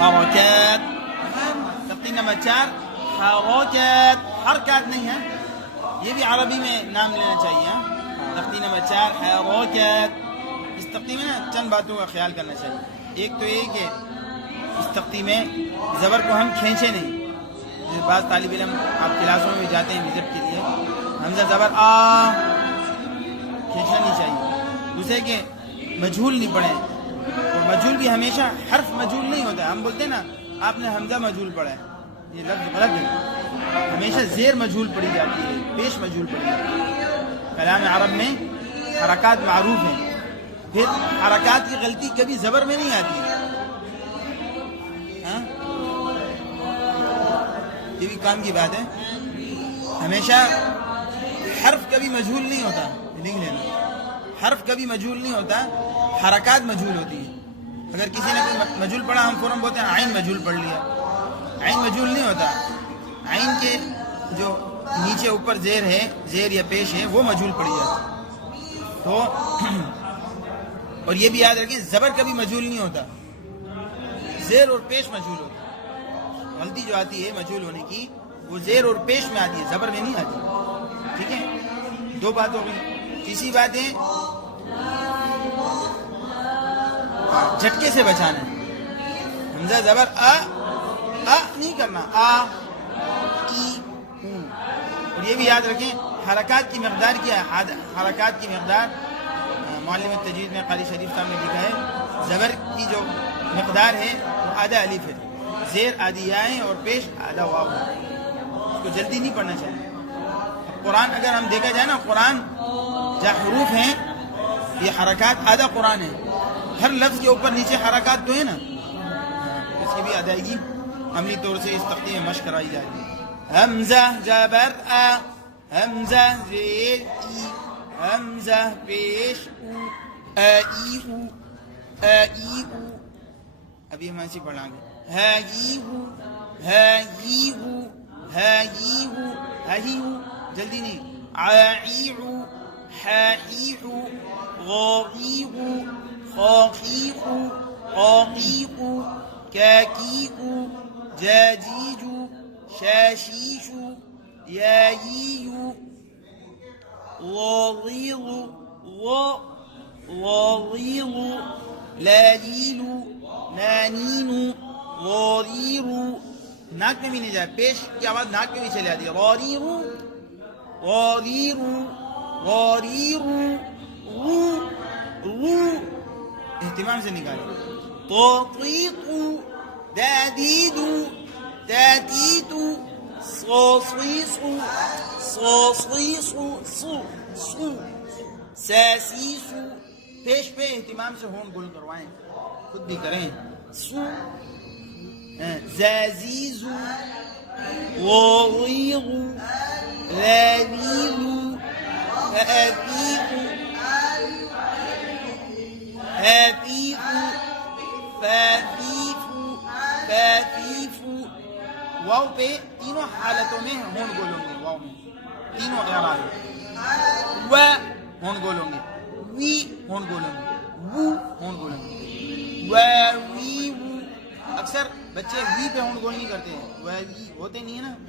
حركات. تقطيع نمبر 4 حركات. حرکات نہیں ہے، یہ بھی عربی میں نام لینا چاہیے. تقطیع نمبر 4 حرکات. اس تقطیع میں نا چند باتوں کا خیال کرنا چاہیے. ایک تو یہ کہ اس تقطیع میں زبر کو ہم کھینچے نہیں. بعض طالب علم آپ کلاسوں میں بھی جاتے ہیں وزٹ کے لیے، حمزہ زبر آ کھینچنا نہیں چاہیے. دوسرے کہ مجھول نہیں پڑھیں، اور مجھول بھی ہمیشہ حرف مجھول نہیں ہوتا ہے. ہم بولتے ہیں نا آپ نے حمزہ مجھول پڑھا ہے، یہ لفظ غلط ہے. ہمیشہ زیر مجھول پڑھی جاتی ہے، پیش مجھول پڑھی جاتی ہے. کلام عرب میں حرکات معروف ہیں. پھر حرکات کی غلطی کبھی زبر میں نہیں آتی ہے. یہ بھی کام کی بات ہے. ہمیشہ حرف کبھی مجھول نہیں ہوتا، لکھ لینا. حرف کبھی مجھول نہیں ہوتا، حرکات مجھول ہوتی ہیں. اگر کسی نے کوئی مجھول پڑھا ہم فوراً بولتے ہیں عین مجھول پڑھ لیا. عین مجھول نہیں ہوتا. عین کے جو نیچے اوپر زیر ہے، زیر یا پیش ہے، وہ مجھول پڑھی جاتی. تو اور یہ بھی یاد رکھیں زبر کبھی مجھول نہیں ہوتا، زیر اور پیش مجھول ہوتا. غلطی جو آتی ہے مجھول ہونے کی وہ زیر اور پیش میں آتی ہے، زبر میں نہیں آتی. ٹھیک ہے، 2 بات ہو گئی. تیسری بات ہے جھٹکے سے بچانا ہے. حمزہ زبر آ نہیں کرنا، آ ای او. اور یہ بھی یاد رکھیں حرکات کی مقدار کیا ہے. حرکات کی مقدار معلم التجوید میں قاری شریف صاحب نے لکھا ہے زبر کی جو مقدار ہے وہ آدھا الف ہے، زیر آدھی یائیں اور پیش آدھا واو ہے. اس کو جلدی نہیں پڑھنا چاہیے. قرآن اگر ہم دیکھا جائے نا، قرآن جہاں حروف ہیں یہ حرکات آدھا قرآن ہے. ہر لفظ کے اوپر نیچے حرکات تو ہے نا، اس کی بھی ادائیگی عملی طور سے اس تقطیع میں مشق کرائی جاتی ہے. حمزہ زبر آ، حمزہ زیر ای، حمزہ پیش او، ای او، ای او. ابھی ہم ایسے پڑھیں گے ہی ہو، ہی ہو، ہی ہو، ہی ہو. جلدی نہیں. عی ہو، ہی ہو، غی ہو، خاقی ہو، قاقی ہو، کاکی ہو، جاجیج ہو، شاشیش ہو، یائی ہو، واضیض واضیض، لالیل، نانین، غاریر. ناک میں بھی نہیں جائے، پیش کی آواز ناک میں بھی چلی آتی ہے. غاریر غاریر غاریر، رو رو اہتمام سے نکالے. تطیق دادید تاتیت، صاصیص صاصیص، سو ساسیس. پیش پہ اہتمام سے ہون گول کروائیں، خود بھی کریں. سو زازیز، واضیغ، ذالیل، آفیق، حافیق، فافیف، فافیف. واو پہ تینوں حالتوں میں ہون گول ہوں گے. واو میں تینوں اعراب ہیں. و ہون گول ہوں گے، وی ہون گول ہوں گے، وو ہون گول ہوں گے. وی وو. اکثر بچے وی پہ ہون گول نہیں کرتے ہیں، وی ہوتے نہیں ہے نا.